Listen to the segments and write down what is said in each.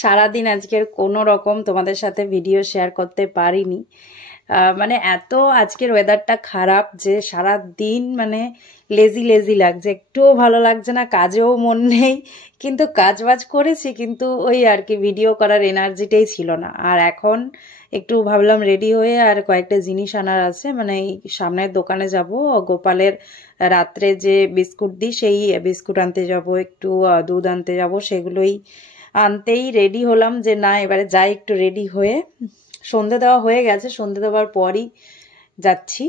সারাদিন আজকের কোনো রকম তোমাদের সাথে ভিডিও শেয়ার করতে পারিনি। মানে এত আজকের ওয়েদারটা খারাপ যে সারা দিন মানে লেজি লেজি লাগছে, একটুও ভালো লাগছে না, কাজেও মন নেই। কিন্তু কাজ বাজ করেছি, কিন্তু ওই আর কি ভিডিও করার এনার্জিটাই ছিল না। আর এখন একটু ভাবলাম রেডি হয়ে আর কয়েকটা জিনিস আনার আছে, মানে এই সামনের দোকানে যাব, গোপালের রাত্রে যে বিস্কুট দিই সেই বিস্কুট আনতে যাব, একটু দুধ আনতে যাব, সেগুলোই আনতেই রেডি হলাম যে না এবারে যাই একটু রেডি হয়ে। সন্ধে দেওয়া হয়ে গেছে, সন্ধে দেওয়ার পরই যাচ্ছি।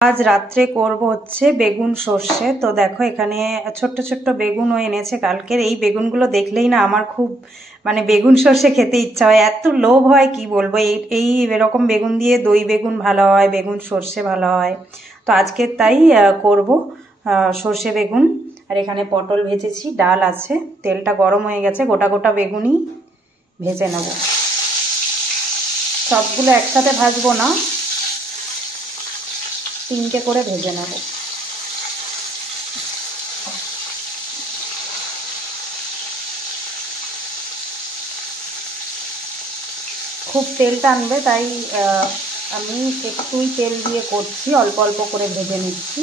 আজ রাত্রে করব হচ্ছে বেগুন সর্ষে। তো দেখো এখানে ছোট্ট ছোট্ট বেগুনও এনেছে কালকের। এই বেগুনগুলো দেখলেই না আমার খুব মানে বেগুন সর্ষে খেতে ইচ্ছা হয়, এত লোভ হয় কি বলবো। এই এরকম বেগুন দিয়ে দই বেগুন ভালো হয়, বেগুন সর্ষে ভালো হয়। তো আজকে তাই করব সর্ষে বেগুন। আর এখানে পটল ভেজেছি, ডাল আছে, তেলটা গরম হয়ে গেছে, গোটা গোটা বেগুনই ভেজে নেব। সবগুলো একসাথে ভাজবো না, তিনটে করে ভেজে নেব। খুব তেল টানবে, তাই আমি একটুই তেল দিয়ে করছি, অল্প অল্প করে ভেজে নিচ্ছি।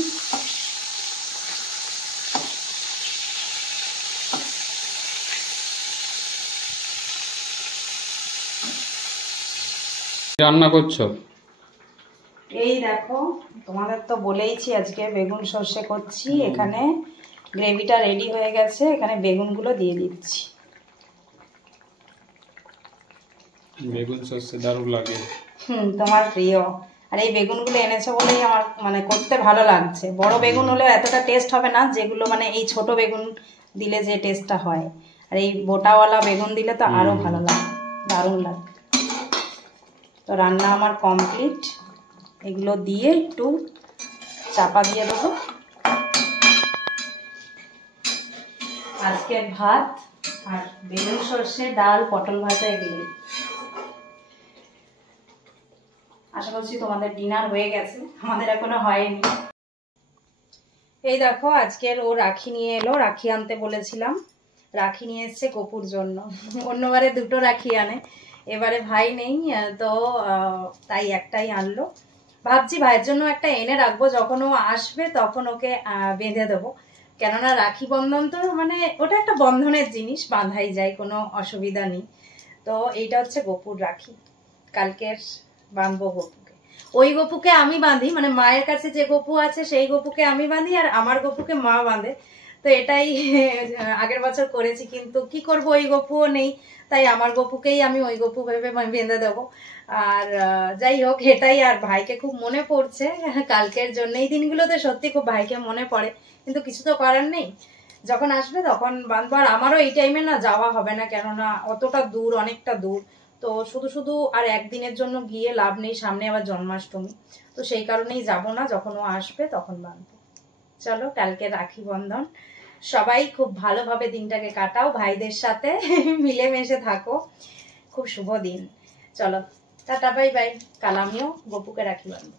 রান্না করছো? এই দেখো, তোমাদের তো বলেইছি আজকে বেগুন সর্ষে করছি। এখানে গ্রেভিটা রেডি হয়ে গেছে, এখানে বেগুনগুলো দিয়ে দিচ্ছি। বেগুন সর্ষে দারুণ লাগে। তোমার প্রিয়। আর এই বেগুনগুলো এনেছো বলেই আমার মানে করতে ভালো লাগছে। বড় বেগুন হলেও এতটা টেস্ট হবে না, যেগুলো মানে এই ছোট বেগুন দিলে যে টেস্টটা হয়। আর এই বোটাওয়ালা বেগুন দিলে তো আরো ভালো লাগে, দারুণ লাগে। তো রান্না আমার কমপ্লিট। এগুলো দিয়ে একটু চাপা দিয়ে দেবো। আজকের ভাত আর বেগুন সর্ষে, ডাল, পটল ভাজা, এগুলো। আশা করছি তোমাদের ডিনার হয়ে গেছে, আমাদের এখনো হয়নি। এই দেখো আজকের ও রাখি নিয়ে এলো, রাখি আনতে বলেছিলাম, রাখি নিয়ে এসছে গপুর জন্য। অন্যবারে দুটো রাখি আনে, এবারে ভাই নেই তো তাই একটাই আনলো। ভাবছি ভাইয়ের জন্য একটা এনে রাখবো, যখন ও আসবে তখন ওকে বেঁধে দেবো। কেননা রাখি বন্ধন তো মানে ওটা একটা বন্ধনের জিনিস, বাঁধাই যায়, কোনো অসুবিধা নেই। তো এইটা হচ্ছে গপুর রাখি, কালকের বাঁধবো গপুকে। ওই গপুকে আমি বাঁধি, মানে মায়ের কাছে যে গপু আছে সেই গপুকে আমি বাঁধি, আর আমার গপুকে মা বাঁধে। তো এটাই আগের বছর করেছি, কিন্তু কি করব ওই গপুও নেই, তাই আমার গপুকেই আমি ওই গপু ভেবে বেঁধে দেবো। আর যাই হোক এটাই। আর ভাইকে খুব মনে পড়ছে কালকের জন্য, এই দিনগুলোতে সত্যি খুব ভাইকে মনে পড়ে, কিন্তু কিছু তো করার নেই, যখন আসবে তখন বাঁধবো। আর আমারও এই টাইমে না যাওয়া হবে না, কেননা অতটা দূর, অনেকটা দূর। তো শুধু শুধু আর একদিনের জন্য গিয়ে লাভ নেই, সামনে আবার জন্মাষ্টমী, তো সেই কারণেই যাব না, যখন ও আসবে তখন বাঁধবো। চলো কালকে রাখি বন্ধন, সবাই খুব ভালোভাবে দিনটাকে কাটাও, ভাইদের সাথে মিলেমিশে থাকো, খুব শুভ দিন। চলো টাটা, বাই বাই। কাল আমিও গপুকে রাখি বাঁধবো।